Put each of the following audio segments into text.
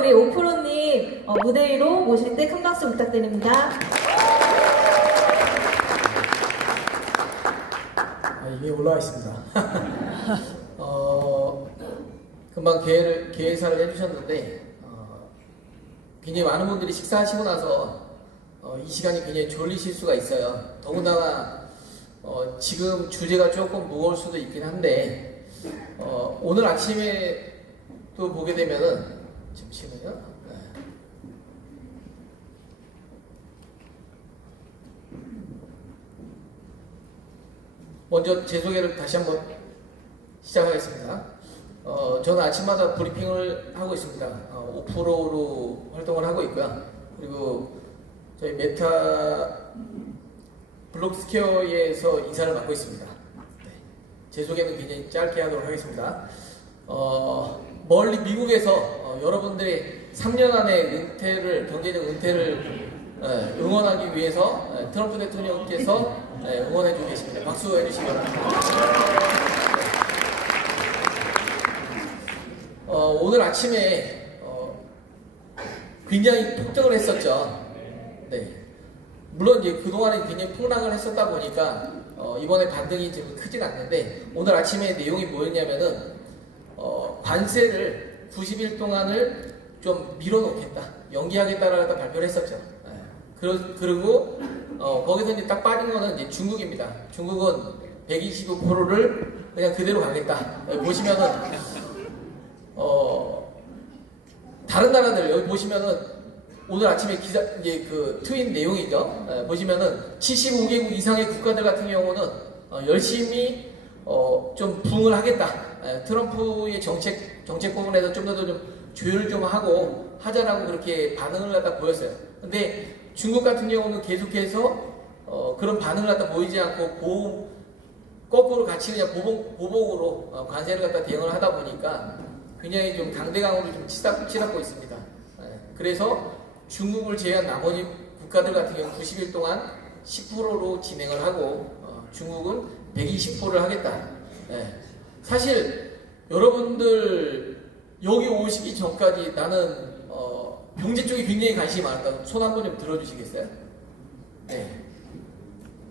우리 오프로님 무대 위로 모실 때 큰 박수 부탁드립니다. 이미 올라와 있습니다. 금방 개회사를 해주셨는데 굉장히 많은 분들이 식사하시고 나서 이 시간이 굉장히 졸리실 수가 있어요. 더군다나 지금 주제가 조금 무거울 수도 있긴 한데 오늘 아침에 또 보게 되면은 잠시만요. 먼저 제 소개를 다시 한번 시작하겠습니다. 저는 아침마다 브리핑을 하고 있습니다. 5%로 활동을 하고 있고요. 그리고 저희 메타 블록스퀘어에서 인사를 맡고 있습니다. 네. 제 소개는 굉장히 짧게 하도록 하겠습니다. 멀리 미국에서 여러분들의 3년 안에 경제적 은퇴를 응원하기 위해서 트럼프 대통령께서 응원해주고 계십니다. 박수 해주시기 바랍니다. 오늘 아침에 굉장히 폭등을 했었죠. 네. 물론 이제 그동안에 굉장히 폭락을 했었다 보니까 이번에 반등이 좀 크진 않는데 오늘 아침에 내용이 뭐였냐면은 관세를 90일 동안을 좀 밀어놓겠다, 연기하겠다라고 발표를 했었죠. 그리고 거기서 이제 딱 빠진 거는 이제 중국입니다. 중국은 125%를 그냥 그대로 가겠다. 여기 보시면은 다른 나라들 여기 보시면은 오늘 아침에 기사 이제 그 트윈 내용이죠. 보시면은 75개국 이상의 국가들 같은 경우는 열심히 좀 부응을 하겠다. 트럼프의 정책 부분에서 좀 더 좀 조율을 좀 하고 하자라고 그렇게 반응을 갖다 보였어요. 근데 중국 같은 경우는 계속해서 그런 반응을 갖다 보이지 않고 거꾸로 같이 그냥 보복으로 관세를 갖다 대응을 하다 보니까 굉장히 좀 강대강으로 좀 치닫고 있습니다. 그래서 중국을 제외한 나머지 국가들 같은 경우 90일 동안 10%로 진행을 하고 중국은 120%를 하겠다. 사실 여러분들 여기 오시기 전까지 나는 경제 쪽에 굉장히 관심이 많았다고 손 한번 좀 들어주시겠어요?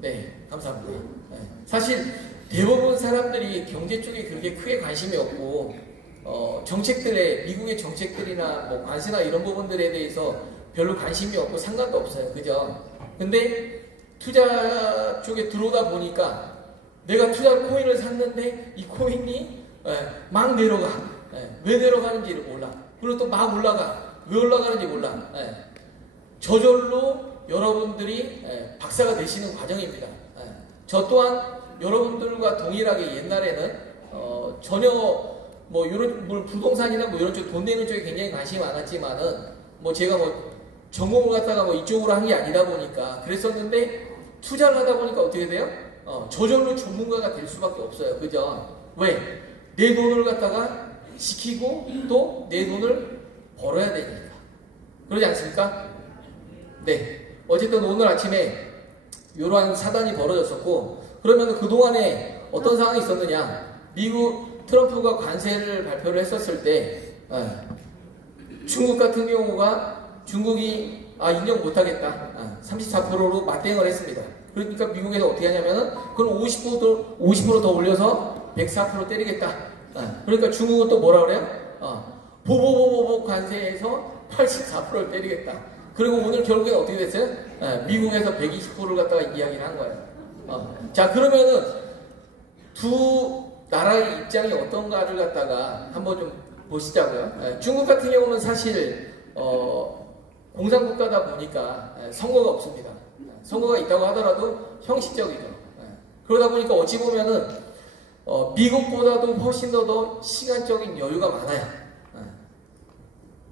네, 감사합니다. 사실 대부분 사람들이 경제 쪽에 그렇게 크게 관심이 없고 미국의 정책들이나 뭐 관세나 이런 부분들에 대해서 별로 관심이 없고 상관도 없어요. 그죠? 근데 투자 쪽에 들어오다 보니까 내가 투자 코인을 샀는데 이 코인이 막 내려가. 왜 내려가는지를 몰라. 그리고 또 막 올라가. 왜 올라가는지 몰라. 저절로 여러분들이 박사가 되시는 과정입니다. 저 또한 여러분들과 동일하게 옛날에는 전혀 뭐 이런 부동산이나 뭐 이런 쪽 돈 내는 쪽에 굉장히 관심이 많았지만은 뭐 제가 뭐 전공을 갖다가 뭐 이쪽으로 한 게 아니다 보니까 그랬었는데 투자를 하다 보니까 어떻게 돼요? 저절로 전문가가 될 수밖에 없어요. 그죠? 왜? 내 돈을 갖다가 지키고 또 내 돈을 벌어야 되니까. 그러지 않습니까? 네. 어쨌든 오늘 아침에 이러한 사단이 벌어졌었고 그러면 그동안에 어떤 상황이 있었느냐. 미국 트럼프가 관세를 발표를 했었을 때 중국 같은 경우가 중국이 인정 못하겠다. 34%로 맞대응을 했습니다. 그러니까 미국에서 어떻게 하냐면은 그럼 50% 더 올려서 104% 때리겠다. 그러니까 중국은 또 뭐라 그래요? 보복 관세에서 84%를 때리겠다. 그리고 오늘 결국에 어떻게 됐어요? 미국에서 120%를 갖다가 이야기를 한 거예요. 자, 그러면은 두 나라의 입장이 어떤가를 갖다가 한번 좀 보시자고요. 중국 같은 경우는 사실 공산국가다 보니까 선거가 없습니다. 선거가 있다고 하더라도 형식적이죠. 그러다 보니까 어찌 보면은 미국보다도 훨씬 더 시간적인 여유가 많아요.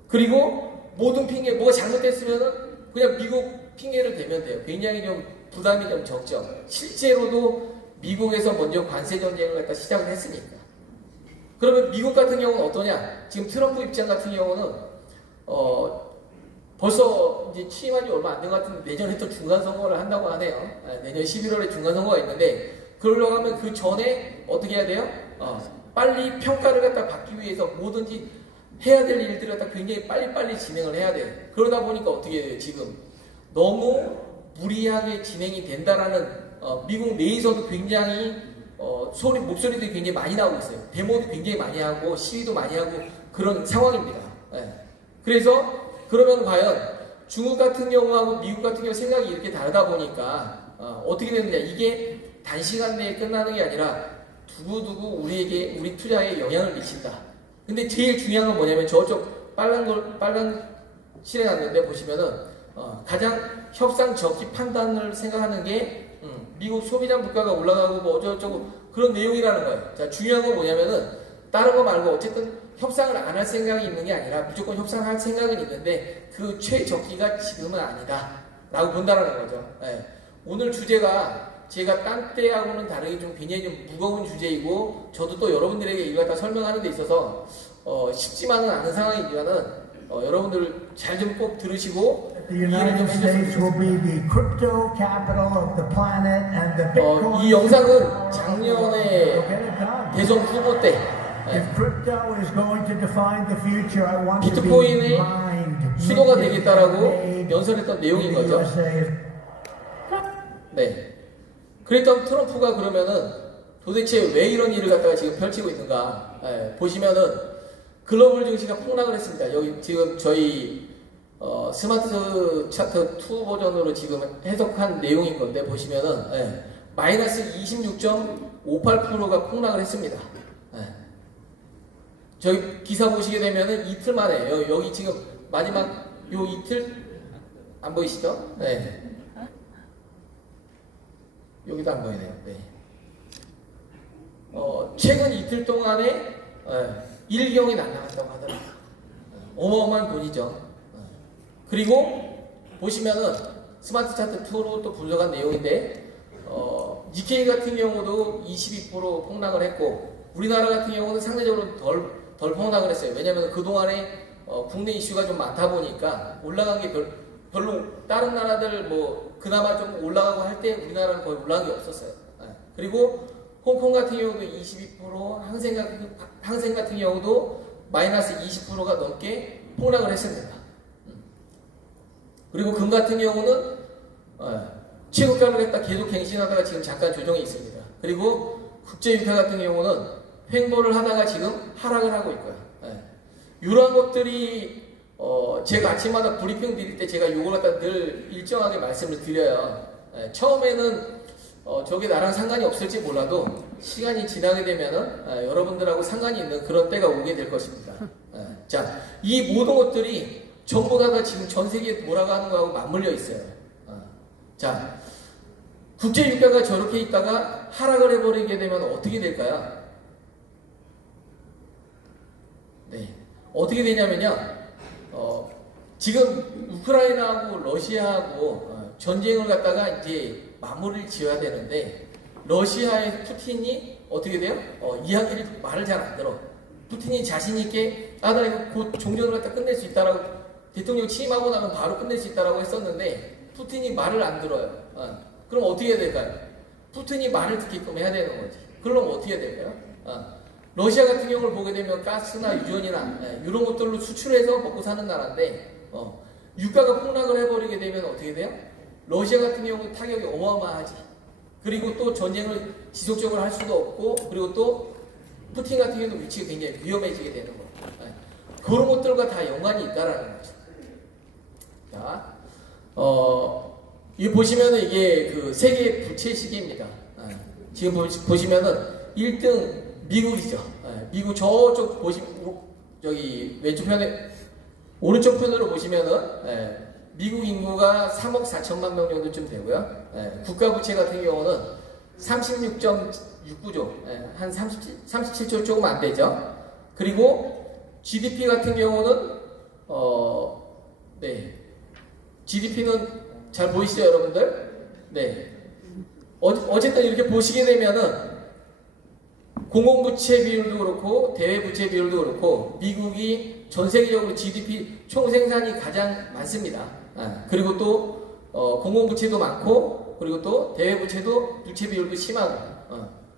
그리고 모든 핑계, 뭐가 잘못됐으면은 그냥 미국 핑계를 대면 돼요. 굉장히 좀 부담이 좀 적죠. 실제로도 미국에서 먼저 관세 전쟁을 갖다 시작을 했으니까. 그러면 미국 같은 경우는 어떠냐? 지금 트럼프 입장 같은 경우는 벌써 이제 취임한 지 얼마 안 된 것 같은데 내년에 또 중간 선거를 한다고 하네요. 내년 11월에 중간 선거가 있는데 그러려고 하면 그 전에 어떻게 해야 돼요? 빨리 평가를 갖다 받기 위해서 뭐든지 해야 될 일들을 갖다 굉장히 빨리빨리 진행을 해야 돼요. 그러다 보니까 어떻게 돼요? 지금 너무 무리하게 진행이 된다라는 미국 내에서도 굉장히 목소리들이 굉장히 많이 나오고 있어요. 데모도 굉장히 많이 하고 시위도 많이 하고 그런 상황입니다. 예. 그래서 그러면 과연 중국 같은 경우하고 미국 같은 경우 생각이 이렇게 다르다 보니까 어떻게 되느냐, 이게 단시간 내에 끝나는 게 아니라 두고두고 우리 투자에 영향을 미친다. 근데 제일 중요한 건 뭐냐면 저쪽 빨간 실에 놨는데 보시면은 가장 협상 적기 판단을 생각하는 게 미국 소비자 물가가 올라가고 뭐 어쩌고저쩌고 그런 내용이라는 거예요. 자, 중요한 건 뭐냐면은 다른 거 말고 어쨌든 협상을 안 할 생각이 있는 게 아니라 무조건 협상할 생각은 있는데 그 최적기가 지금은 아니다 라고 본다라는 거죠. 예. 오늘 주제가 제가 딴 때하고는 다르게 좀 굉장히 좀 무거운 주제이고 저도 또 여러분들에게 이걸 다 설명하는 데 있어서 쉽지만은 않은 상황이지만은 여러분들 잘 좀 꼭 들으시고 The United States will be the crypto capital of the planet and the Bitcoin. 이 영상은 작년에 대선 후보 때 If crypto is going to define the future, I want to be 비트코인의 mined. 수도가 되겠다라고 연설했던 내용인 거죠. 네. 그랬던 트럼프가 그러면은 도대체 왜 이런 일을 갖다가 지금 펼치고 있는가? 보시면은 글로벌 증시가 폭락을 했습니다. 여기 지금 저희 스마트 차트 2 버전으로 지금 해석한 내용인 건데 보시면은 마이너스 26.58%가 폭락을 했습니다. 저희 기사 보시게 되면은 이틀 만에 여기 지금 마지막 요 이틀 안 보이시죠? 네. 여기도 안 보이네요. 네. 최근 이틀 동안에 1경이 날아갔다고 하더라고요. 어마어마한 돈이죠. 그리고 보시면은 스마트 차트 2로 또 분석한 내용인데 니케이 같은 경우도 22% 폭락을 했고 우리나라 같은 경우는 상대적으로 덜 폭락을 했어요. 왜냐하면 그동안에 국내 이슈가 좀 많다 보니까 올라간 게 별로 다른 나라들 뭐 그나마 좀 올라가고 할 때 우리나라는 거의 올라간 게 없었어요. 그리고 홍콩 같은 경우도 22%, 항생 같은 경우도 마이너스 20%가 넘게 폭락을 했습니다. 그리고 금 같은 경우는 최고가를 했다 계속 갱신하다가 지금 잠깐 조정이 있습니다. 그리고 국제유가 같은 경우는 횡보를 하다가 지금 하락을 하고 있고요. 이러한 것들이 제가 아침마다 브리핑 드릴 때 제가 이걸 갖다 늘 일정하게 말씀을 드려요. 처음에는 저게 나랑 상관이 없을지 몰라도 시간이 지나게 되면은 여러분들하고 상관이 있는 그런 때가 오게 될 것입니다. 자, 이 모든 것들이 전부 다 지금 전 세계에 돌아가는 거하고 맞물려 있어요. 자, 국제유가가 저렇게 있다가 하락을 해버리게 되면 어떻게 될까요? 네, 어떻게 되냐면요. 지금 우크라이나하고 러시아하고 전쟁을 갖다가 이제 마무리를 지어야 되는데 러시아의 푸틴이 어떻게 돼요? 이야기를 말을 잘 안 들어. 푸틴이 자신 있게 나 이거 곧 종전을 갖다 끝낼 수 있다라고 대통령 취임하고 나면 바로 끝낼 수 있다라고 했었는데 푸틴이 말을 안 들어요. 그럼 어떻게 해야 될까요? 푸틴이 말을 듣게끔 해야 되는 거지. 그럼 어떻게 해야 될까요? 러시아 같은 경우를 보게 되면 가스나 유전이나 이런 것들로 수출해서 먹고 사는 나라인데 유가가 폭락을 해버리게 되면 어떻게 돼요? 러시아 같은 경우는 타격이 어마어마하지. 그리고 또 전쟁을 지속적으로 할 수도 없고 그리고 또 푸틴 같은 경우는 위치가 굉장히 위험해지게 되는 거예요. 그런 것들과 다 연관이 있다라는 거죠. 자, 이 보시면은 이게 그 세계 부채 시기입니다. 지금 보시면은 1등 미국이죠. 미국 저쪽 저기 왼쪽 편에 오른쪽 편으로 보시면은 미국 인구가 3억 4천만 명 정도쯤 되고요. 국가 부채 같은 경우는 36.69조, 한 37조 조금 안 되죠. 그리고 GDP 같은 경우는 GDP는 잘 보이시죠, 여러분들? 네. 어쨌든 이렇게 보시게 되면은 공공부채 비율도 그렇고 대외부채 비율도 그렇고 미국이 전 세계적으로 GDP 총생산이 가장 많습니다. 그리고 또 공공부채도 많고 그리고 또 대외부채도 부채 비율도 심하고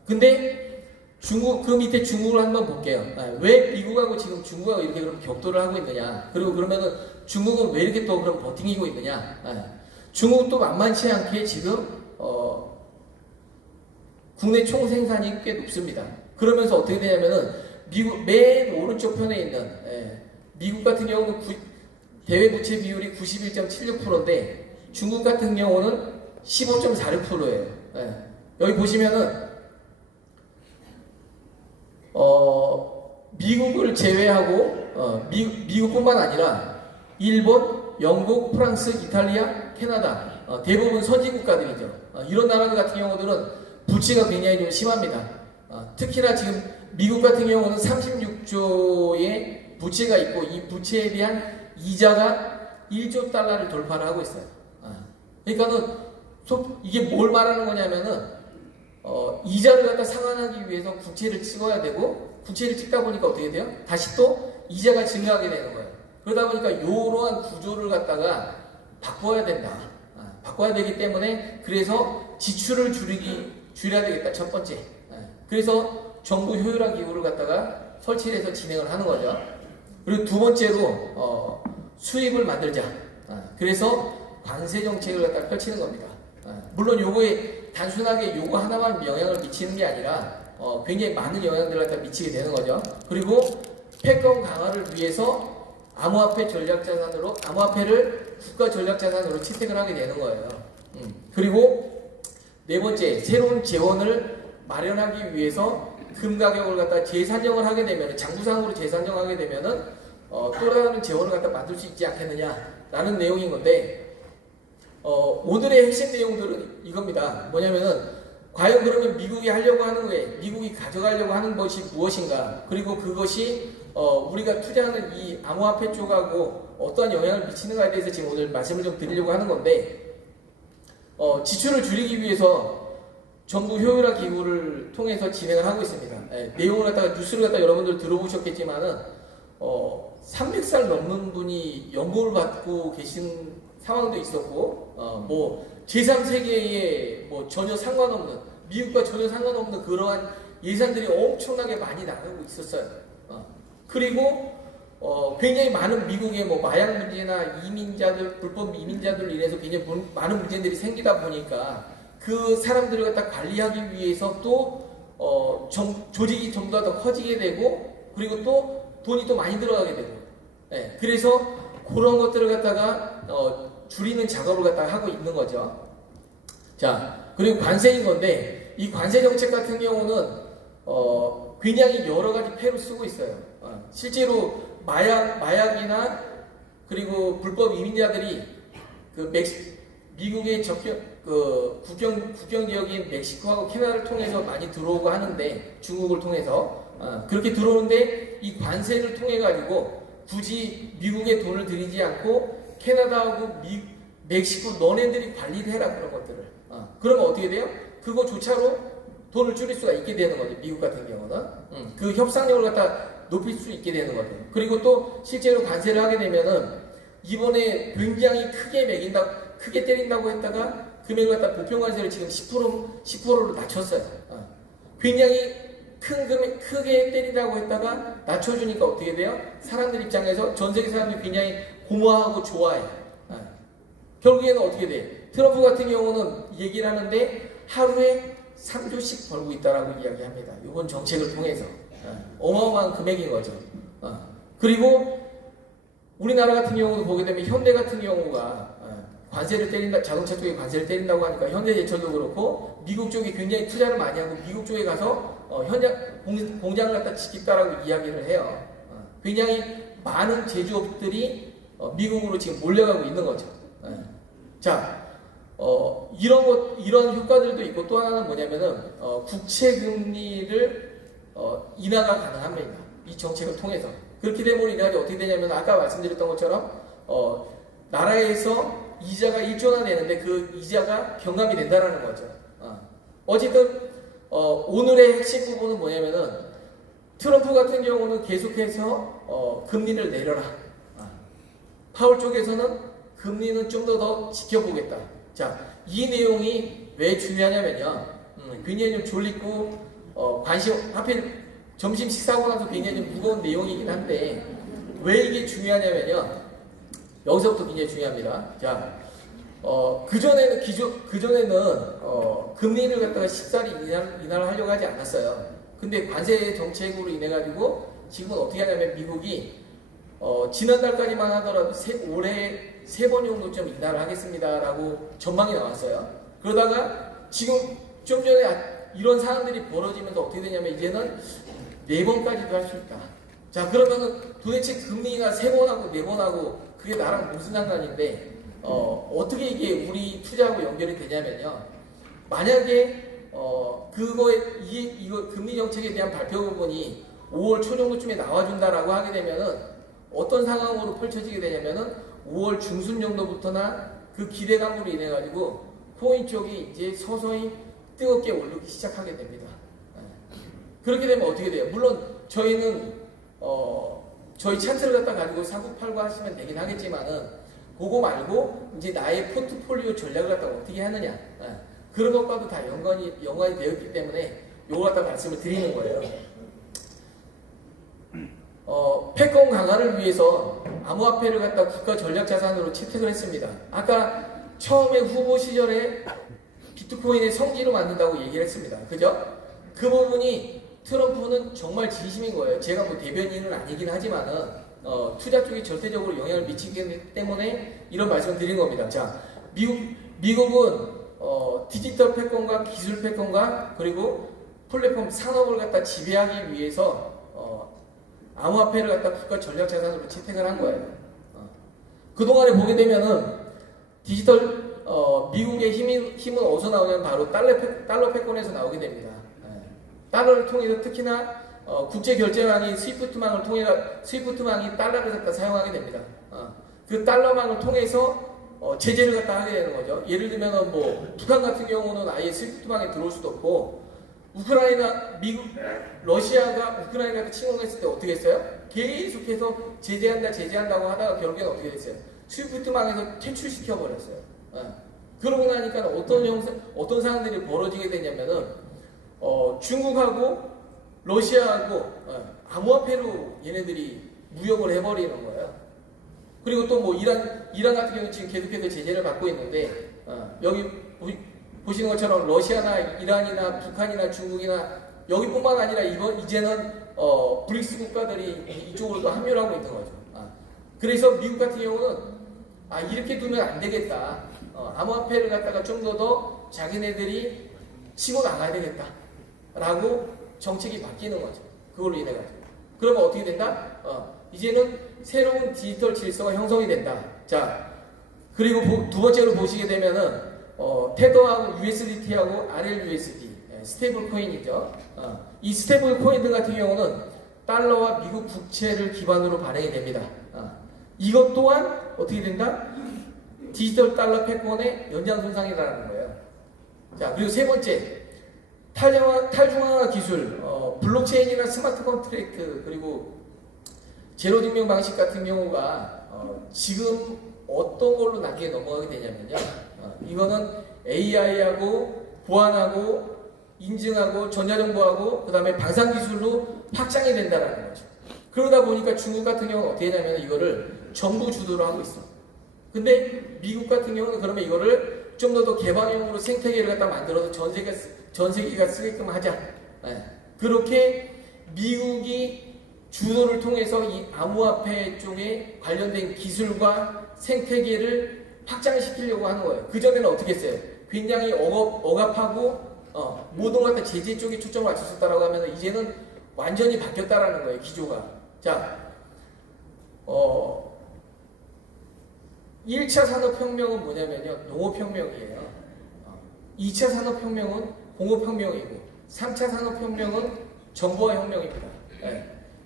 근데 그 밑에 중국을 한번 볼게요. 왜 미국하고 지금 중국하고 이렇게 그럼 격돌을 하고 있느냐? 그리고 그러면은 중국은 왜 이렇게 또 그럼 버티고 있느냐? 중국도 만만치 않게 지금 국내 총 생산이 꽤 높습니다. 그러면서 어떻게 되냐면은 미국 맨 오른쪽 편에 있는 미국 같은 경우는 대외 부채 비율이 91.76%인데 중국 같은 경우는 15.46%예요. 여기 보시면은 미국을 제외하고 미국뿐만 아니라 일본, 영국, 프랑스, 이탈리아, 캐나다 대부분 선진 국가들이죠. 이런 나라들 같은 경우들은 부채가 굉장히 좀 심합니다. 특히나 지금 미국 같은 경우는 36조의 부채가 있고 이 부채에 대한 이자가 1조 달러를 돌파를 하고 있어요. 그러니까는 이게 뭘 말하는 거냐면은 이자를 갖다 상환하기 위해서 국채를 찍어야 되고 국채를 찍다 보니까 어떻게 돼요? 다시 또 이자가 증가하게 되는 거예요. 그러다 보니까 이러한 구조를 갖다가 바꿔야 된다. 바꿔야 되기 때문에 그래서 지출을 줄여야 되겠다. 첫 번째. 그래서 정부 효율화 기구를 갖다가 설치를 해서 진행을 하는 거죠. 그리고 두 번째로 수입을 만들자. 그래서 관세 정책을 갖다가 펼치는 겁니다. 물론 요거에 단순하게 요거 하나만 영향을 미치는 게 아니라 굉장히 많은 영향들을 갖다 미치게 되는 거죠. 그리고 패권 강화를 위해서 암호화폐를 국가 전략자산으로 채택을 하게 되는 거예요. 그리고 네 번째, 새로운 재원을 마련하기 위해서 금 가격을 갖다 재산정을 하게 되면, 장부상으로 재산정하게 되면은 또 다른 재원을 갖다 만들 수 있지 않겠느냐라는 내용인 건데, 오늘의 핵심 내용들은 이겁니다. 뭐냐면은 과연 그러면 미국이 하려고 하는 거에 미국이 가져가려고 하는 것이 무엇인가, 그리고 그것이 우리가 투자하는 이 암호화폐 쪽하고 어떠한 영향을 미치는가에 대해서 지금 오늘 말씀을 좀 드리려고 하는 건데, 지출을 줄이기 위해서 정부 효율화 기구를 통해서 진행을 하고 있습니다. 내용을 갖다가 뉴스를 갖다가 여러분들 들어보셨겠지만은 300살 넘는 분이 연금을 받고 계신 상황도 있었고, 뭐 제3세계에 뭐 전혀 상관없는, 미국과 전혀 상관없는 그러한 예산들이 엄청나게 많이 나가고 있었어요. 그리고 굉장히 많은 미국의 뭐 마약 문제나 이민자들, 불법 이민자들로 인해서 굉장히 많은 문제들이 생기다 보니까 그 사람들을 갖다 관리하기 위해서 또 조직이 전부 다 더 커지게 되고, 그리고 또 돈이 또 많이 들어가게 되고, 그래서 그런 것들을 갖다가 줄이는 작업을 갖다가 하고 있는 거죠. 자, 그리고 관세인 건데, 이 관세 정책 같은 경우는 굉장히 여러 가지 패로 쓰고 있어요. 실제로 마약이나 그리고 불법 이민자들이 미국의 국경 지역인 멕시코하고 캐나다를 통해서 많이 들어오고 하는데, 중국을 통해서 그렇게 들어오는데 이 관세를 통해 가지고 굳이 미국에 돈을 들이지 않고 캐나다하고 멕시코 너네들이 관리를 해라, 그런 것들을. 그러면 어떻게 돼요? 그거조차로 돈을 줄일 수가 있게 되는 거죠. 미국 같은 경우는 그 협상력을 갖다 높일 수 있게 되는 거죠. 그리고 또 실제로 관세를 하게 되면은 이번에 굉장히 크게 때린다고 했다가 금액을 갖다 보편 관세를 지금 10%로 낮췄어요. 굉장히 크게 때리라고 했다가 낮춰주니까 어떻게 돼요? 사람들 입장에서, 전 세계 사람들이 굉장히 고마워하고 좋아해요. 결국에는 어떻게 돼? 트럼프 같은 경우는 얘기를 하는데 하루에 3조씩 벌고 있다라고 이야기합니다. 이번 정책을 통해서. 어마어마한 금액인 거죠. 그리고 우리나라 같은 경우도 보게 되면 현대 같은 경우가 관세를 때린다, 자동차 쪽에 관세를 때린다고 하니까 현대제철도 그렇고 미국 쪽에 굉장히 투자를 많이 하고 미국 쪽에 가서 공장을 갖다 짓겠다라고 이야기를 해요. 굉장히 많은 제조업들이 미국으로 지금 몰려가고 있는 거죠. 자, 이런 효과들도 있고, 또 하나는 뭐냐면은 국채 금리를 인하가 가능합니다. 이 정책을 통해서. 그렇게 되면 인하가 어떻게 되냐면, 아까 말씀드렸던 것처럼 나라에서 이자가 1조나 되는데 그 이자가 경감이 된다라는 거죠. 어쨌든 오늘의 핵심 부분은 뭐냐면은 트럼프 같은 경우는 계속해서 금리를 내려라. 파월 쪽에서는 금리는 좀 더 지켜보겠다. 자, 이 내용이 왜 중요하냐면요. 굉장히 좀 졸리고 관심, 하필 점심 식사하고 나서 굉장히 좀 무거운 내용이긴 한데, 왜 이게 중요하냐면요. 여기서부터 굉장히 중요합니다. 자, 그전에는, 금리를 갖다가 쉽사리 인하를 하려고 하지 않았어요. 근데 관세 정책으로 인해가지고, 지금은 어떻게 하냐면, 미국이, 지난달까지만 하더라도 올해 3번 정도쯤 인하를 하겠습니다라고 전망이 나왔어요. 그러다가 지금 좀 전에 이런 상황들이 벌어지면서 어떻게 되냐면 이제는 4번까지도 할 수 있다. 자, 그러면은 도대체 금리가 3번하고 4번하고 그게 나랑 무슨 상관인데, 어떻게 이게 우리 투자하고 연결이 되냐면요. 만약에, 이거 금리 정책에 대한 발표 부분이 5월 초 정도쯤에 나와준다라고 하게 되면은 어떤 상황으로 펼쳐지게 되냐면은 5월 중순 정도부터나 그 기대감으로 인해 가지고 코인 쪽이 이제 서서히 뜨겁게 오르기 시작하게 됩니다. 그렇게 되면 어떻게 돼요? 물론 저희는 저희 차트를 갖다 가지고 사고 팔고 하시면 되긴 하겠지만은 그거 말고 이제 나의 포트폴리오 전략을 갖다가 어떻게 하느냐, 그런 것과도 다 연관이 되어 있기 때문에 요거 갖다 말씀을 드리는 거예요. 패권 강화를 위해서 암호화폐를 갖다 국가 전략 자산으로 채택을 했습니다. 아까 처음에 후보 시절에 비트코인의 성지로 만든다고 얘기를 했습니다. 그죠? 그 부분이 트럼프는 정말 진심인 거예요. 제가 뭐 대변인은 아니긴 하지만은 투자 쪽에 절대적으로 영향을 미치기 때문에 이런 말씀을 드린 겁니다. 자, 미국은 디지털 패권과 기술 패권과 그리고 플랫폼 산업을 갖다 지배하기 위해서 암호화폐를 갖다 국가 전략 자산으로 채택을 한 거예요. 그동안에 보게 되면은 디지털 미국의 힘은 어디서 나오냐면 바로 달러 패권에서 나오게 됩니다. 달러를 통해서 특히나 국제 결제망인 스위프트망이 달러를 갖다 사용하게 됩니다. 그 달러망을 통해서 제재를 갖다 하게 되는 거죠. 예를 들면 뭐 북한 같은 경우는 아예 스위프트망에 들어올 수도 없고, 러시아가 우크라이나를 침공했을 때 어떻게 했어요? 계속해서 제재한다고 하다가 결국에는 어떻게 됐어요? 스위프트망에서 퇴출시켜 버렸어요. 그러고 나니까 어떤 상황들이 벌어지게 되냐면은 중국하고 러시아하고 암호화폐로 얘네들이 무역을 해버리는 거예요. 그리고 또 뭐 이란 같은 경우 지금 계속해서 제재를 받고 있는데, 여기 보시는 것처럼 러시아나 이란이나 북한이나 중국이나 여기뿐만 아니라 이제는 브릭스 국가들이 이쪽으로도 합류를 하고 있는 거죠. 그래서 미국 같은 경우는 이렇게 두면 안 되겠다. 암호화폐를 갖다가 좀 더 자기네들이 치고 나가야 되겠다. 라고 정책이 바뀌는 거죠. 그걸로 인해 가지고. 그러면 어떻게 된다? 이제는 새로운 디지털 질서가 형성이 된다. 자, 그리고 두 번째로 보시게 되면은 테더하고 USDT하고 RLUSD, 스테이블 코인이죠. 이 스테이블 코인들 같은 경우는 달러와 미국 국채를 기반으로 발행이 됩니다. 이것 또한 어떻게 된다? 디지털 달러 패권의 연장선상이라는 거예요. 자, 그리고 세 번째, 탈중앙화 기술, 블록체인이나 스마트 컨트랙트, 그리고 제로 증명 방식 같은 경우가 지금 어떤 걸로 나중에 넘어가게 되냐면요. 이거는 AI하고 보안하고 인증하고 전자정보하고 그 다음에 방산기술로 확장이 된다는 거죠. 그러다 보니까 중국 같은 경우는 어떻게 하냐면 이거를 정부 주도로 하고 있어. 근데 미국 같은 경우는 그러면 이거를 좀 더 개방형으로 생태계를 갖다 만들어서 전 세계가 쓰게끔 하자. 그렇게 미국이 주도를 통해서 이 암호화폐 쪽에 관련된 기술과 생태계를 확장시키려고 하는 거예요. 그전에는 어떻게 했어요? 굉장히 억압하고 모든 것 다 제재 쪽에 초점을 맞췄었다라고 하면 이제는 완전히 바뀌었다라는 거예요. 기조가. 자, 1차 산업혁명은 뭐냐면요. 농업혁명이에요. 2차 산업혁명은 공업혁명이고 3차 산업혁명은 정보화혁명입니다.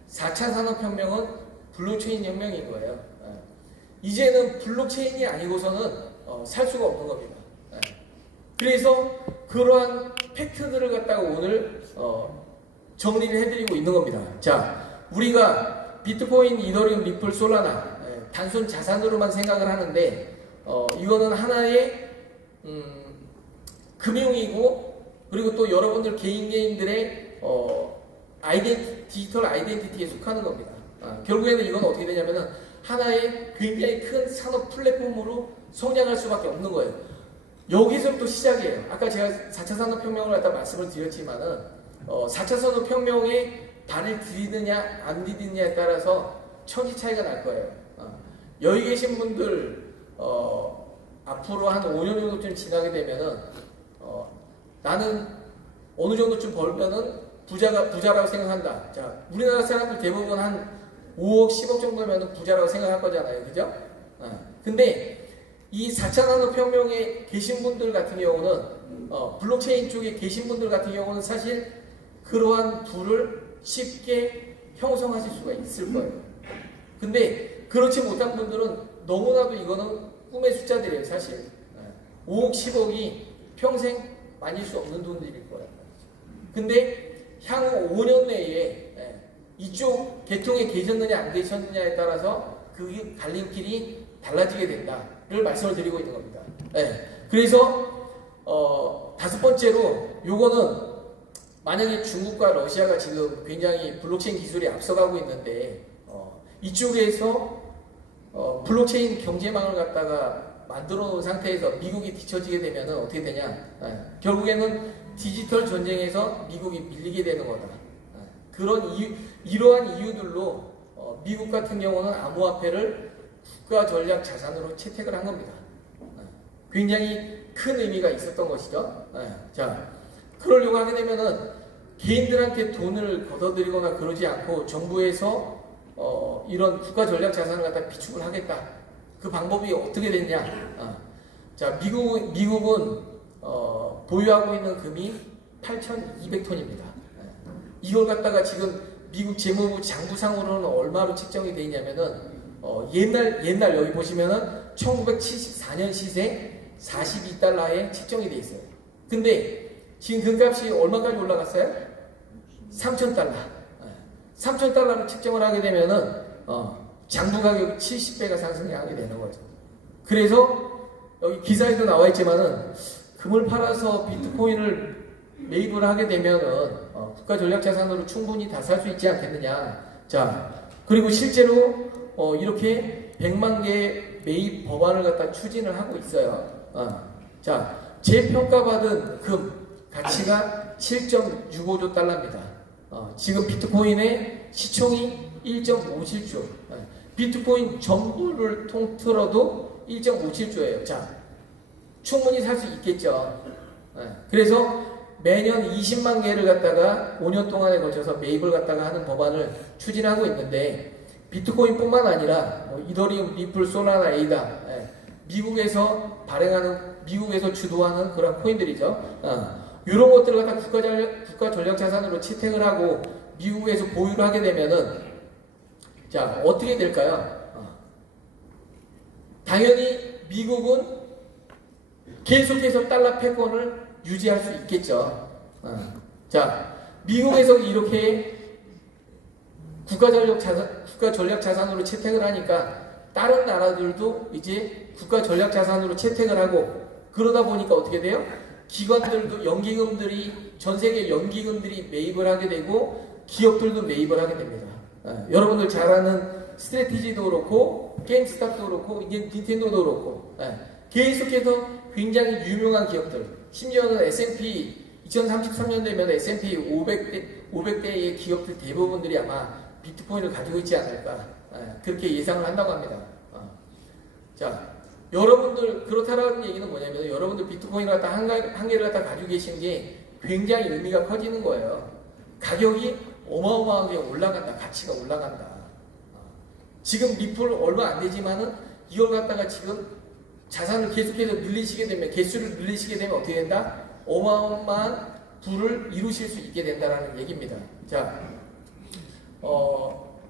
4차 산업혁명은 블록체인 혁명인 거예요. 이제는 블록체인이 아니고서는 살 수가 없는 겁니다. 그래서 그러한 팩트들을 갖다가 오늘 정리를 해드리고 있는 겁니다. 자, 우리가 비트코인, 이더리움, 리플, 솔라나 단순 자산으로만 생각을 하는데 이거는 하나의 금융이고, 그리고 또 여러분들 개인들의 디지털 아이덴티티에 속하는 겁니다. 결국에는 이건 어떻게 되냐면은 하나의 굉장히 큰 산업 플랫폼으로 성장할 수밖에 없는 거예요. 여기서부터 시작이에요. 아까 제가 4차 산업혁명을 갖다 말씀을 드렸지만은 4차 산업혁명에 발을 디디느냐 안 디디느냐에 따라서 천지 차이가 날 거예요. 여기 계신 분들 앞으로 한 5년 정도쯤 지나게 되면은 나는 어느 정도쯤 벌면은 부자라고 생각한다. 자, 우리나라 사람들 대부분 한 5억, 10억 정도면 부자라고 생각할 거잖아요. 그죠? 근데 이 4차 산업혁명에 계신 분들 같은 경우는 블록체인 쪽에 계신 분들 같은 경우는 사실 그러한 부를 쉽게 형성하실 수가 있을 거예요. 근데 그렇지 못한 분들은 너무나도 이거는 꿈의 숫자들이에요. 사실 5억, 10억이 평생 만질 수 없는 돈들일 거예요. 근데 향후 5년 내에 이쪽 계통에 계셨느냐 안 계셨느냐에 따라서 그 갈림길이 달라지게 된다를 말씀을 드리고 있는 겁니다. 그래서 다섯 번째로 요거는 만약에 중국과 러시아가 지금 굉장히 블록체인 기술이 앞서가고 있는데 이쪽에서 블록체인 경제망을 갖다가 만들어 놓은 상태에서 미국이 뒤처지게 되면 어떻게 되냐? 결국에는 디지털 전쟁에서 미국이 밀리게 되는 거다. 이러한 이유들로 미국 같은 경우는 암호화폐를 국가 전략 자산으로 채택을 한 겁니다. 굉장히 큰 의미가 있었던 것이죠. 자, 그러려고 하게 되면은 개인들한테 돈을 걷어들이거나 그러지 않고 정부에서 이런 국가 전략 자산을 갖다 비축을 하겠다. 그 방법이 어떻게 됐냐? 자, 미국은 보유하고 있는 금이 8,200톤입니다. 이걸 갖다가 지금 미국 재무부 장부상으로는 얼마로 책정이 되어 있냐면은 옛날 여기 보시면은 1974년 시세 42달러에 책정이 되어 있어요. 근데 지금 금값이 얼마까지 올라갔어요? 3,000달러. 3,000달러를 책정을 하게 되면은 장부 가격 70배가 상승이 하게 되는 거죠. 그래서 여기 기사에도 나와 있지만은 금을 팔아서 비트코인을 매입을 하게 되면은 국가 전략 자산으로 충분히 다 살 수 있지 않겠느냐. 자, 그리고 실제로 이렇게 100만 개의 매입 법안을 갖다 추진을 하고 있어요. 자, 재평가받은 금 가치가 7.65조 달러입니다. 지금 비트코인의 시총이 1.57조. 비트코인 전부를 통틀어도 1.57조예요. 자, 충분히 살 수 있겠죠. 그래서 매년 20만 개를 갖다가 5년 동안에 걸쳐서 매입을 갖다가 하는 법안을 추진하고 있는데 비트코인뿐만 아니라 이더리움, 리플, 소라나, 에이다 미국에서 미국에서 주도하는 그런 코인들이죠. 이런 것들을 갖다 국가 전략 자산으로 채택을 하고 미국에서 보유를 하게 되면은 자, 어떻게 될까요? 당연히 미국은 계속해서 달러 패권을 유지할 수 있겠죠. 자, 미국에서 이렇게 국가 전략 자산으로 채택을 하니까 다른 나라들도 이제 국가 전략 자산으로 채택을 하고 그러다 보니까 어떻게 돼요? 기관들도 연기금들이 전 세계 연기금들이 매입을 하게 되고 기업들도 매입을 하게 됩니다. 여러분들 잘 아는 스트래티지도 그렇고 게임스탑도 그렇고 이제 닌텐도도 그렇고 계속해서 굉장히 유명한 기업들 심지어는 S&P 2033년 되면 S&P 500대의 기업들 대부분들이 아마 비트코인을 가지고 있지 않을까 그렇게 예상을 한다고 합니다. 자, 여러분들 그렇다라는 얘기는 뭐냐면 여러분들 비트코인을 갖다 한 개를 갖다 가지고 계신 게 굉장히 의미가 커지는 거예요. 가격이 어마어마하게 올라간다. 가치가 올라간다. 지금 리플 얼마 안 되지만은 이걸 갖다가 지금 자산을 계속해서 늘리시게 되면 개수를 늘리시게 되면 어떻게 된다? 어마어마한 부를 이루실 수 있게 된다라는 얘기입니다. 자,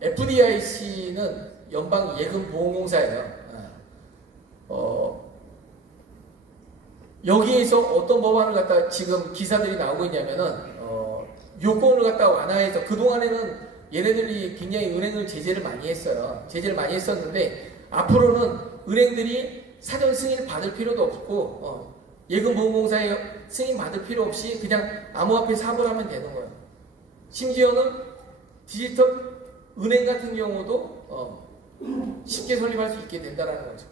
FDIC는 연방예금보험공사예요. 여기에서 어떤 법안을 갖다 지금 기사들이 나오고 있냐면은 요건을 갖다 완화해서 그동안에는 얘네들이 굉장히 은행을 제재를 많이 했어요. 제재를 많이 했었는데 앞으로는 은행들이 사전 승인을 받을 필요도 없고 예금보험공사에 승인 받을 필요 없이 그냥 암호화폐 사업을 하면 되는 거예요. 심지어는 디지털 은행 같은 경우도 쉽게 설립할 수 있게 된다는 거죠.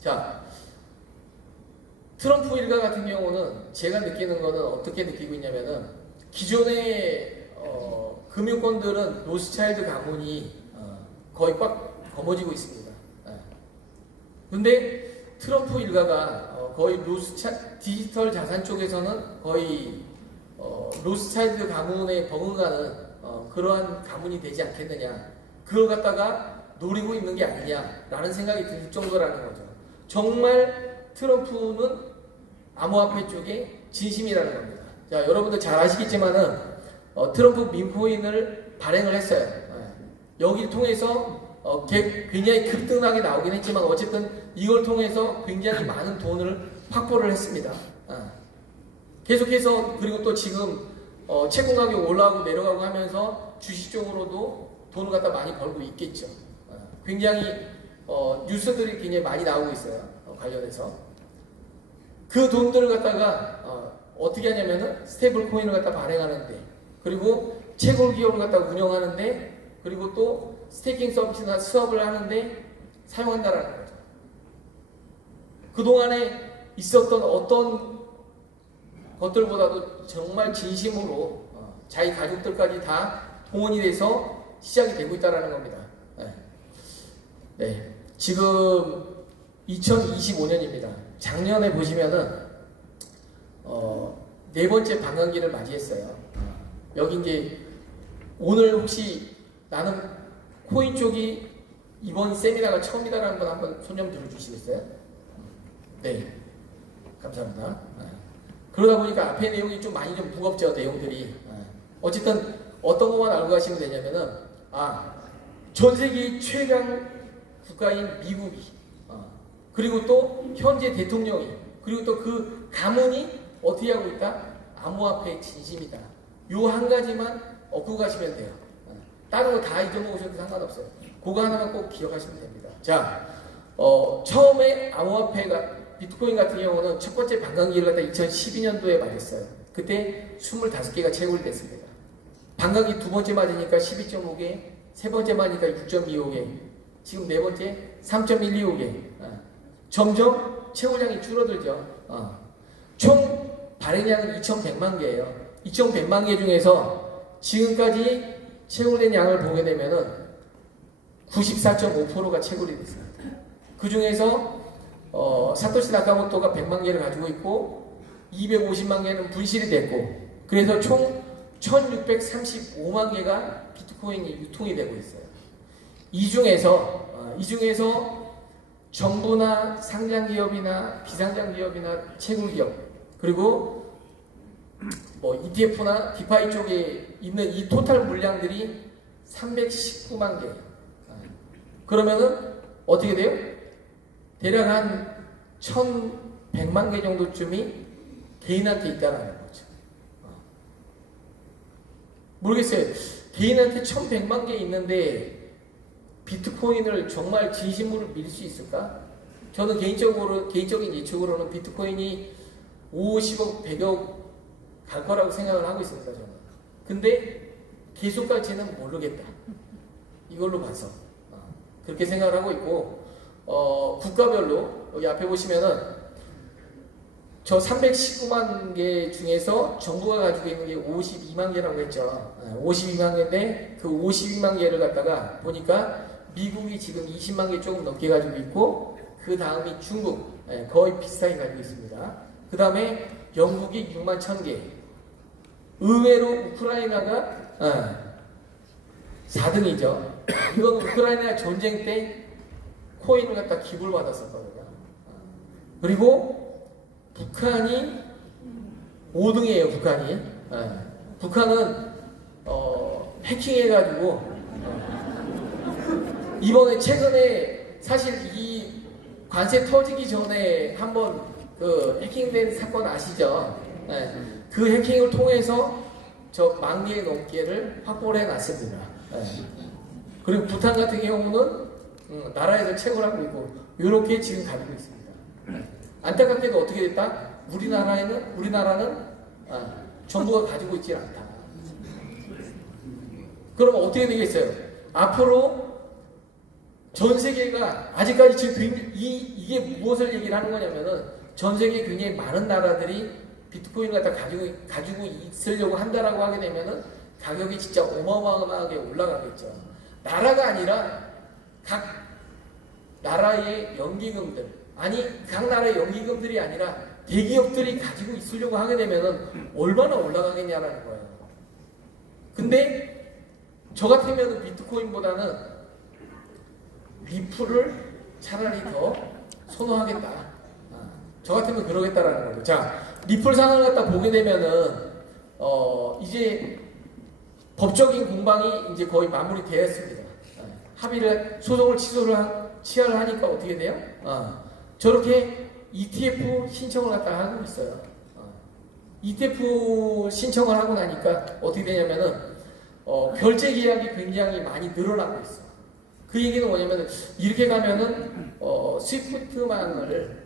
자, 트럼프 일가 같은 경우는 제가 느끼는 거는 어떻게 느끼고 있냐면은 기존의 금융권들은 로스차일드 가문이 거의 꽉 거머쥐고 있습니다. 근데 트럼프 일가가 거의 디지털 자산 쪽에서는 거의 로스차일드 가문에 버금가는 그러한 가문이 되지 않겠느냐, 그걸 갖다가 노리고 있는 게 아니냐라는 생각이 들 정도라는 거죠. 정말 트럼프는 암호화폐 쪽에 진심이라는 겁니다. 자, 여러분들 잘 아시겠지만은 트럼프 민코인을 발행을 했어요. 여기를 통해서 굉장히 급등하게 나오긴 했지만 어쨌든 이걸 통해서 굉장히 많은 돈을 확보를 했습니다. 계속해서, 그리고 또 지금 채권 가격이 올라가고 내려가고 하면서 주식 쪽으로도 돈을 갖다 많이 벌고 있겠죠. 굉장히 뉴스들이 굉장히 많이 나오고 있어요. 관련해서 그 돈들을 갖다가 어떻게 하냐면은 스테이블 코인을 갖다 발행하는데, 그리고 채굴 기업을 갖다 운영하는데, 그리고 또 스테이킹 서비스나 수업을 하는데 사용한다라는 거죠. 그동안에 있었던 어떤 것들보다도 정말 진심으로 자기 가족들까지 다 동원이 돼서 시작이 되고 있다는 겁니다. 네. 지금 2025년입니다. 작년에 보시면은 네 번째 반감기를 맞이했어요. 여기 이제 오늘 혹시 나는 코인 쪽이 이번 세미나가 처음이다라는 분 한번 손 좀 들어주시겠어요? 네, 감사합니다. 그러다 보니까 앞에 내용이 좀 많이 좀 무겁죠, 내용들이. 어쨌든 어떤 것만 알고 가시면 되냐면은 전 세계 최강 국가인 미국이, 그리고 또 현재 대통령이, 그리고 또 그 가문이 어떻게 하고 있다? 암호화폐의 진심이다. 요 한 가지만 얻고 가시면 돼요. 다른 거 다 잊어먹으셔도 상관없어요. 그거 하나만 꼭 기억하시면 됩니다. 자, 처음에 암호화폐가, 비트코인 같은 경우는 첫 번째 반감기를 갖다 2012년도에 맞았어요. 그때 25개가 채굴이 됐습니다. 반감기 두 번째 맞으니까 12.5개, 세 번째 맞으니까 6.25개, 지금 네 번째 3.125개. 점점 채굴량이 줄어들죠. 총 발행량은 2,100만 개예요. 2,100만 개 중에서 지금까지 채굴된 양을 보게 되면은 94.5%가 채굴이 됐습니다. 그 중에서 사토시 나카모토가 100만 개를 가지고 있고 250만 개는 분실이 됐고, 그래서 총 1635만 개가 비트코인이 유통이 되고 있어요. 이 중에서 정부나 상장기업이나 비상장기업이나 채굴기업, 그리고 뭐 ETF나 디파이 쪽에 있는 이 토탈 물량들이 319만 개. 그러면은 어떻게 돼요? 대략 한 1,100만 개 정도쯤이 개인한테 있다는 거죠. 모르겠어요. 개인한테 1,100만 개 있는데 비트코인을 정말 진심으로 믿을 수 있을까? 저는 개인적인 예측으로는 비트코인이 50억, 100억 갈 거라고 생각을 하고 있습니다, 저는. 근데 계속 갈지는 모르겠다. 이걸로 봐서. 그렇게 생각을 하고 있고, 국가별로, 여기 앞에 보시면은, 저 319만 개 중에서 정부가 가지고 있는 게 52만 개라고 했죠. 52만 개인데, 그 52만 개를 갖다가 보니까 미국이 지금 20만 개 조금 넘게 가지고 있고, 그 다음이 중국, 거의 비슷하게 가지고 있습니다. 그 다음에 영국이 6만 1,000개. 의외로 우크라이나가 4등이죠. 이건 우크라이나 전쟁 때 코인을 갖다 기부를 받았었거든요. 그리고 북한이 5등이에요. 북한은 해킹해가지고 이번에 최근에 사실 이 관세 터지기 전에 한번 그 해킹된 사건 아시죠? 그 해킹을 통해서 저 10,000개 넘게를 확보를 해놨습니다. 그리고 부탄 같은 경우는 나라에서 채굴하고 있고 이렇게 지금 가지고 있습니다. 안타깝게도 어떻게 됐다? 우리나라는 정부가 가지고 있지 않다. 그러면 어떻게 되겠어요? 앞으로 전 세계가 아직까지 지금 이게 무엇을 얘기를 하는 거냐면은 전 세계 굉장히 많은 나라들이 비트코인을 갖다 가지고 있으려고 한다라고 하게 되면은 가격이 진짜 어마어마하게 올라가겠죠. 나라가 아니라 각 나라의 연기금들, 아니 각 나라의 연기금들이 아니라 대기업들이 가지고 있으려고 하게 되면은 얼마나 올라가겠냐라는 거예요. 근데 저 같으면 비트코인보다는 리플을 차라리 더 선호하겠다. 저 같으면 그러겠다라는 거죠. 자, 리플 상황을 갖다 보게 되면은 이제 법적인 공방이 이제 거의 마무리되었습니다. 합의를 소송을 취하를 하니까 어떻게 돼요? 저렇게 ETF 신청을 갖다 하고 있어요. ETF 신청을 하고 나니까 어떻게 되냐면은 결제 계약이 굉장히 많이 늘어나고 있어. 그 얘기는 뭐냐면은 이렇게 가면은 스위프트망을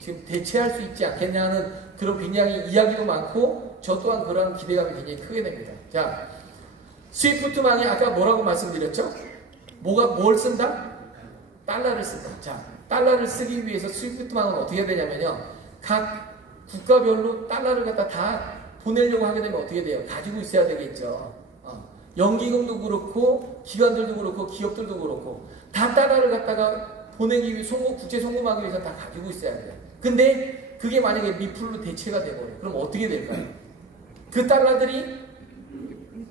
지금 대체할 수 있지 않겠냐는 그런 굉장히 이야기도 많고 저 또한 그런 기대감이 굉장히 크게 됩니다. 자, 스위프트망이 아까 뭐라고 말씀드렸죠? 뭘 쓴다? 달러를 쓴다. 자, 달러를 쓰기 위해서 스위프트망은 어떻게 해야 되냐면요. 각 국가별로 달러를 갖다 다 보내려고 하게 되면 어떻게 돼요? 가지고 있어야 되겠죠. 연기금도 그렇고 기관들도 그렇고 기업들도 그렇고 다 달러를 갖다가 보내기 위해 국제 송금하기 위해서 다 가지고 있어야 돼요. 근데 그게 만약에 리플로 대체가 되버려요. 그럼 어떻게 될까요? 그 달러들이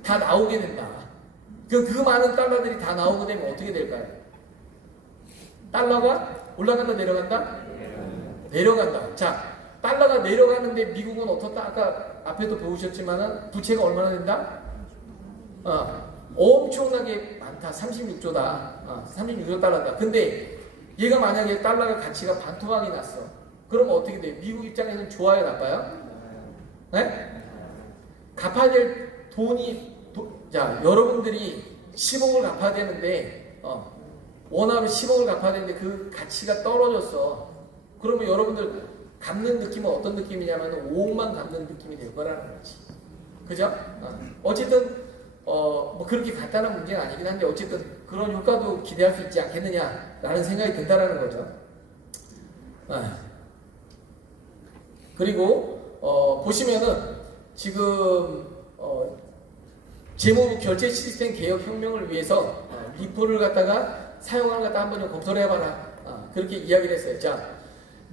다 나오게 된다. 그 많은 달러들이 다 나오게 되면 어떻게 될까요? 달러가 올라간다 내려간다? 내려간다. 자, 달러가 내려가는데 미국은 어떻다? 아까 앞에도 보셨지만은 부채가 얼마나 된다? 엄청나게 많다. 36조다. 36조 달러다. 근데 얘가 만약에 달러가 가치가 반토막이 났어. 그러면 어떻게 돼요? 미국 입장에서는 좋아요, 나빠요? 네? 갚아야 될 돈이 자, 여러분들이 10억을 갚아야 되는데 원화로 10억을 갚아야 되는데 그 가치가 떨어졌어. 그러면 여러분들 갚는 느낌은 어떤 느낌이냐면 5억만 갚는 느낌이 될 거라는 거지. 그죠? 어쨌든 뭐 그렇게 간단한 문제는 아니긴 한데 어쨌든 그런 효과도 기대할 수 있지 않겠느냐라는 생각이 든다라는 거죠. 그리고 보시면은 지금 재무 결제 시스템 개혁 혁명을 위해서 리플을 갖다가 사용하는 것 갖다 한번 좀 검토를 해봐라. 그렇게 이야기를 했어요. 자,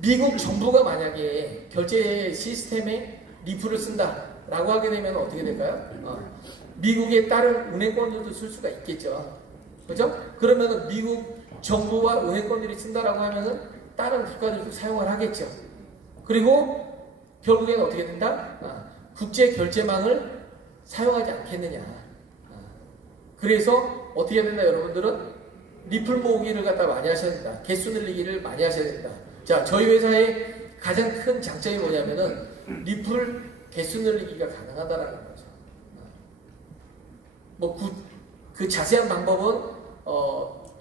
미국 정부가 만약에 결제 시스템에 리플을 쓴다라고 하게 되면 어떻게 될까요? 미국의 다른 은행권들도 쓸 수가 있겠죠. 그죠? 그러면은 미국 정부와 은행권들이 쓴다라고 하면은 다른 국가들도 사용을 하겠죠. 그리고 결국엔 어떻게 된다? 국제 결제망을 사용하지 않겠느냐. 그래서 어떻게 해야 된다, 여러분들은? 리플 모으기를 갖다 많이 하셔야 된다. 개수 늘리기를 많이 하셔야 된다. 자, 저희 회사의 가장 큰 장점이 뭐냐면은 리플 개수 늘리기가 가능하다라는 거죠. 뭐 그 자세한 방법은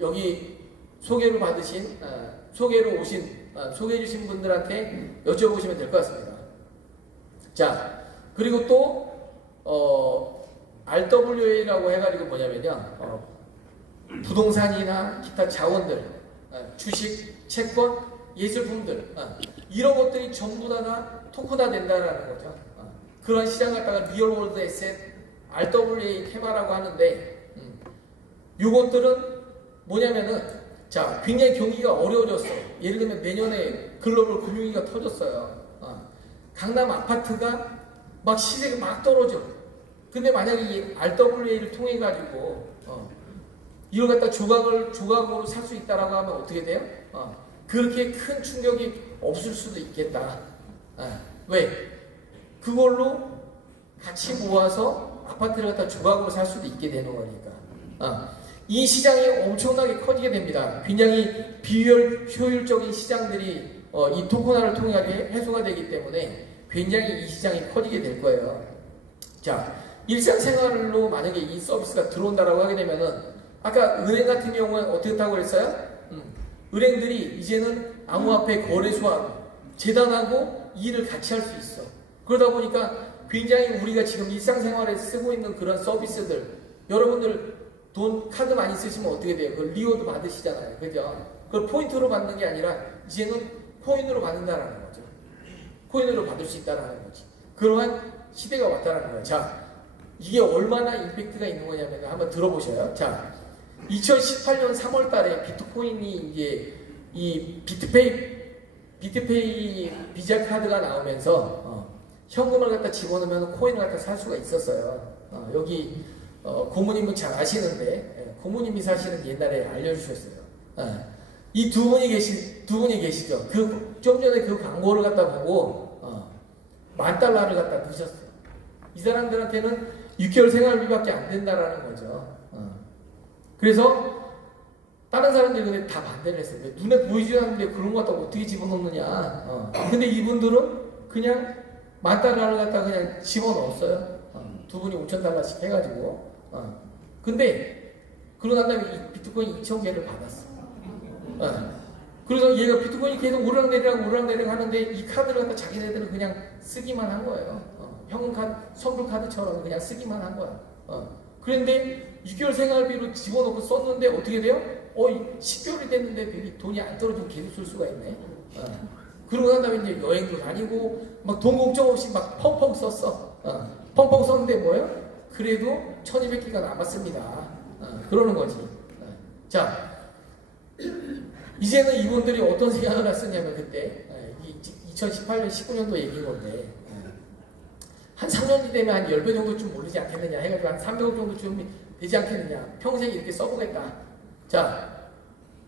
여기 소개를 받으신 소개해 주신 분들한테 여쭤보시면 될 것 같습니다. 자, 그리고 또 RWA라고 해가지고 뭐냐면요, 부동산이나 기타 자원들, 주식, 채권, 예술품들 이런 것들이 전부 다 토크화 된다라는 거죠. 그런 시장 갖다가 리얼월드 에셋 RWA 테마라고 하는데 이것들은 뭐냐면은 자, 굉장히 경기가 어려워졌어. 예를 들면 내년에 글로벌 금융위기가 터졌어요. 강남 아파트가 막 시세가 막 떨어져. 근데 만약에 이 RWA를 통해 가지고 이걸 갖다 조각으로 살 수 있다라고 하면 어떻게 돼요? 그렇게 큰 충격이 없을 수도 있겠다. 왜? 그걸로 같이 모아서 아파트를 갖다 조각으로 살 수도 있게 되는 거니까. 이 시장이 엄청나게 커지게 됩니다. 굉장히 비효율적인 시장들이 이 토큰화를 통해 해소가 되기 때문에 굉장히 이 시장이 커지게 될 거예요. 자, 일상생활로 만약에 이 서비스가 들어온다라고 하게 되면은 아까 은행 같은 경우는 어떻게 했다고 그랬어요? 은행들이 이제는 암호화폐 거래소하고 재단하고 이 일을 같이 할 수 있어. 그러다 보니까 굉장히 우리가 지금 일상생활에 쓰고 있는 그런 서비스들, 여러분들 돈 카드 많이 쓰시면 어떻게 돼요? 그 리워드 받으시잖아요. 그죠? 그걸 포인트로 받는 게 아니라 이제는 코인으로 받는다라는 거죠. 코인으로 받을 수 있다라는 거지. 그러한 시대가 왔다라는 거예요. 자, 이게 얼마나 임팩트가 있는 거냐면 한번 들어보셔요. 자, 2018년 3월 달에 비트코인이 이제 이 비트페이 비자 카드가 나오면서 현금을 갖다 집어넣으면 코인을 갖다 살 수가 있었어요. 여기 고모님은 잘 아시는데 고모님이 사실은 옛날에 알려주셨어요. 이 두 분이 계시죠. 그 좀 전에 그 광고를 갖다 보고 $10,000를 갖다 넣으셨어요. 이 사람들한테는 6개월 생활비밖에 안 된다라는 거죠. 그래서 다른 사람들이 근데 다 반대를 했어요. 눈에 보이지 않는데 그런 거 갖다 어떻게 집어넣느냐. 근데 이분들은 그냥 $10,000를 갖다 그냥 집어넣었어요. 두 분이 $5,000씩 해가지고. 근데 그러고 난 다음에 이 비트코인 2,000개를 받았어. 그래서 얘가 비트코인이 계속 오르락내리락 하는데 이 카드를 갖다 자기네들은 그냥 쓰기만 한 거예요. 현금 카드, 선불 카드처럼 그냥 쓰기만 한 거야. 그런데 6개월 생활비로 집어넣고 썼는데 어떻게 돼요? 10개월이 됐는데 돈이 안 떨어지고 계속 쓸 수가 있네. 그러고 난 다음에 이제 여행도 다니고 막 돈 걱정 없이 막 펑펑 썼어. 펑펑 썼는데 뭐예요? 그래도 1200개가 남았습니다. 그러는 거지. 자, 이제는 이분들이 어떤 생각을 했었냐면 그때 2018년 19년도 얘기인 건데 한 3년 뒤 되면 한 10배 정도쯤 오르지 않겠느냐 해가지고 한 300억 정도쯤 되지 않겠느냐, 평생 이렇게 써보겠다. 자,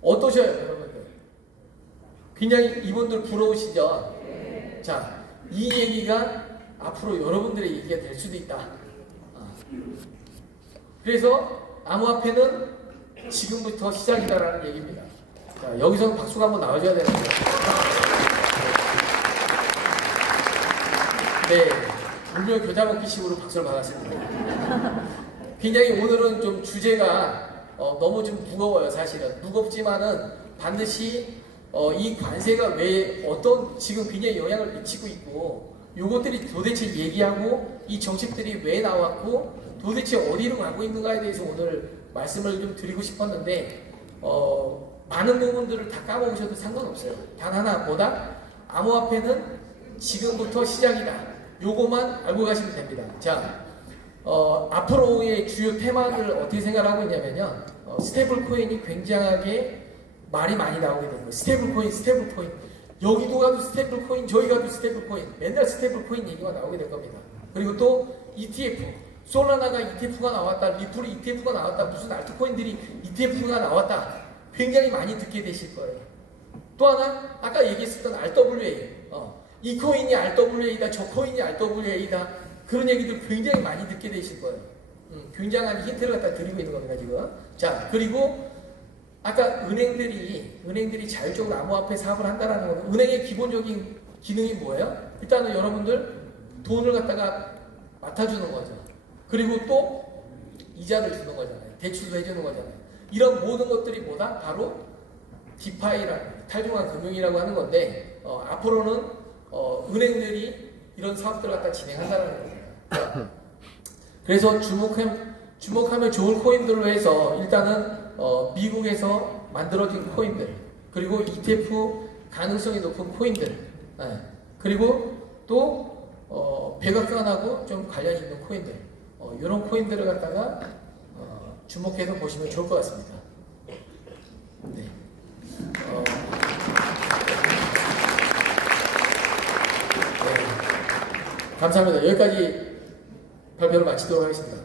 어떠셔요 여러분들? 굉장히 이분들 부러우시죠? 자, 이 얘기가 앞으로 여러분들의 얘기가 될 수도 있다. 그래서 암호화폐는 지금부터 시작이다라는 얘기입니다. 자, 여기서 박수가 한번 나와줘야 되는데. 네, 울며 겨자 먹기식으로 박수를 받았습니다. 굉장히 오늘은 좀 주제가 너무 좀 무거워요. 사실은 무겁지만은 반드시 이 관세가 왜 어떤 지금 굉장히 영향을 미치고 있고 요것들이 도대체 얘기하고 이 정책들이 왜 나왔고 도대체 어디로 가고 있는가에 대해서 오늘 말씀을 좀 드리고 싶었는데 많은 부분들을 다 까먹으셔도 상관없어요. 단 하나 뭐다? 암호화폐는 지금부터 시작이다. 요거만 알고 가시면 됩니다. 자, 앞으로의 주요 테마를 어떻게 생각하고 있냐면요. 스테이블 코인이 굉장하게 말이 많이 나오게 되는 거예요. 스테이블 코인. 여기도 가도 스테이블 코인, 저기 가도 스테이블 코인. 맨날 스테이블 코인 얘기가 나오게 될 겁니다. 그리고 또 ETF. 솔라나가 ETF가 나왔다. 리플이 ETF가 나왔다. 무슨 알트코인들이 ETF가 나왔다. 굉장히 많이 듣게 되실 거예요. 또 하나, 아까 얘기했었던 RWA. 이 코인이 RWA다. 저 코인이 RWA다. 그런 얘기들 굉장히 많이 듣게 되실 거예요. 굉장한 힌트를 갖다 드리고 있는 겁니다, 지금. 자, 그리고 아까 은행들이 자율적으로 암호화폐 사업을 한다라는 거는 은행의 기본적인 기능이 뭐예요? 일단은 여러분들 돈을 갖다가 맡아주는 거죠. 그리고 또 이자를 주는 거잖아요. 대출도 해주는 거잖아요. 이런 모든 것들이 뭐다? 바로 디파이라는 탈중앙 금융이라고 하는 건데 앞으로는 은행들이 이런 사업들을 갖다 진행한다는 거예요. 그래서 주목하면 좋을 코인들로 해서 일단은 미국에서 만들어진 코인들, 그리고 ETF 가능성이 높은 코인들, 그리고 또 백악관하고 좀 관련이 있는 코인들, 이런 코인들을 갖다가 주목해서 보시면 좋을 것 같습니다. 네. 감사합니다. 여기까지 발표를 마치도록 하겠습니다.